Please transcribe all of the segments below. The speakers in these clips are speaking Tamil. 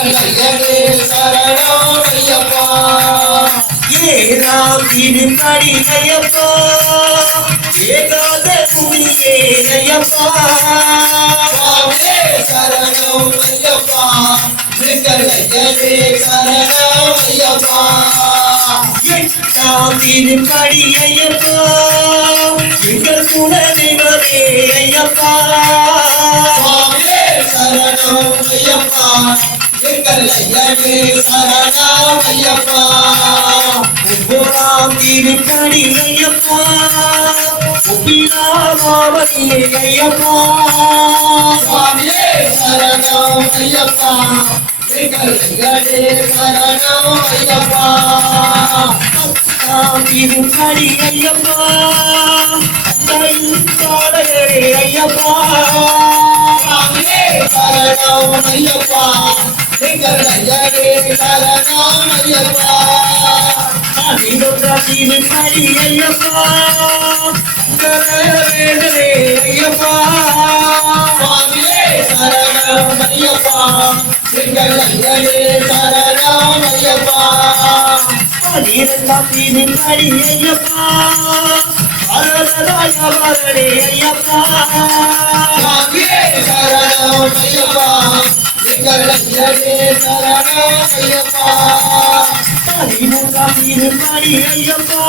எங்கள் ஐயனே சரணம் ஐயப்பா. ஏறாம் திருப்படி ஐயப்பா, ஏகாத புனியே ஐயப்பா. சுவாமியே சரணம் ஐயப்பா, எங்கள் ஐயனே சரணம் ஐயப்பா. எட்டாம் திருப்படி ஐயப்பா, எங்கள் குலதெய்வமே ஐயப்பா. சுவாமியே சரணம் ஐயப்பா, எங்கள் ஐயனே சரணம் ஐயப்பா. ஒன்பதாம் திருப்படி ஐயப்பா, ஒப்பிலாமாவதியே ஐயப்பா. சுவாமியே சரணம் ஐயப்பா, எங்கள் ஐயனே சரணம் ஐயப்பா. பத்தாம் திருப்படி ஐயப்பா, கைத்தாளரே ஐயப்பா. சுவாமியே சரணம் ஐயப்பா, எங்கள் ஐயனே சரணம் ஐயப்பா. பதினொன்றாம் திருப்படி ஐயப்பா, வேதனே ஐயப்பா. சுவாமியே சரணம் ஐயப்பா, எங்கள் ஐயனே சரணம் ஐயப்பா. பதினெட்டாம் திருப்படி ஐயப்பா, வரதராயவரே ஐயப்பா. சுவாமியே சரணம் ஐயப்பா, எங்கள் ஐயனே சரணம் ஐயப்பா. பதிமூன்றாம் திருப்படி ஐயப்பா,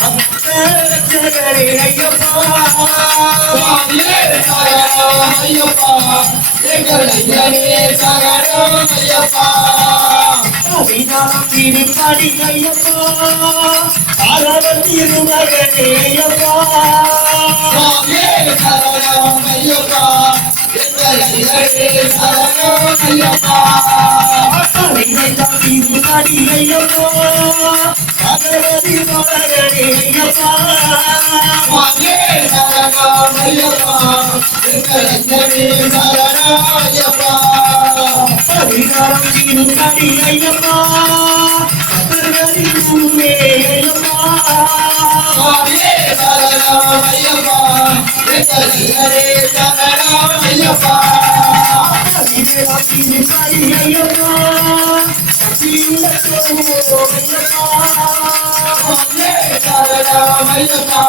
பக்தரட்சகரே ஐயப்பா. சுவாமியே சரணம் ஐயப்பா, எங்கள் ஐயனே சரணம் ஐயப்பா. பதினாறாம் திருப்படி ஐயப்பா, அரவர் திருமகனே ஐயப்பா. சுவாமியே சரணம் ஐயப்பா, எங்கள் ஐயனே சரணம் ஐயப்பா. பதினைந்தாம் திருப்படி ஐயப்பா, அரவர் திருமகனே ஐயப்பா. சுவாமியே சரணம் ஐயப்பா, எங்கள் ஐயனே சரணம் ஐயப்பா. பதினாறாம் திருப்படி ஐயப்பா, பக்தர்களின் ஐயப்பா. சுவாமியே சரணம் ஐயப்பா, எங்கள் ஐயனே சரணம் ஐயப்பா. பதினேழாம் திருப்படி ஐயப்பா, சுவாமியே சரணம் ஐயப்பா,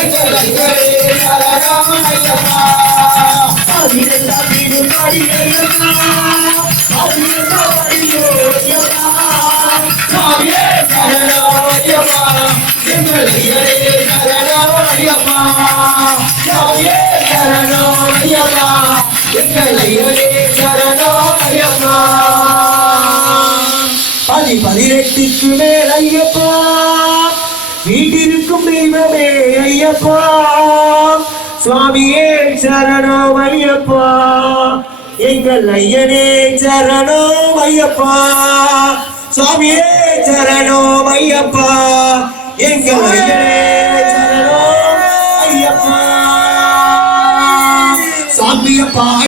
எங்கள் ஐயனே சரணம் ஐயப்பா. பதினெட்டாம் திருப்படி ஐயப்பா, பதினெட்டாம் ஐயப்பா. சுவாமியே சரணம் ஐயப்பா, எங்கள் ஐயனே சரணம் ஐயப்பா. சுவாமியே சரணம் ஐயப்பா, எங்கள் ஐயனே சரணம் ஐயப்பா. பதினெட்டுக்கு மேல் ஐயப்பா, வீட்டிற்கும் தெய்வமே ஐயப்பா. சுவாமியே சரணம் ஐயப்பா, எங்கள் ஐயனே சரணம் ஐயப்பா. சுவாமியே சரணம் ஐயப்பா, எங்கள் ஐயனே சரணம் ஐயப்பா. சாமியப்பா.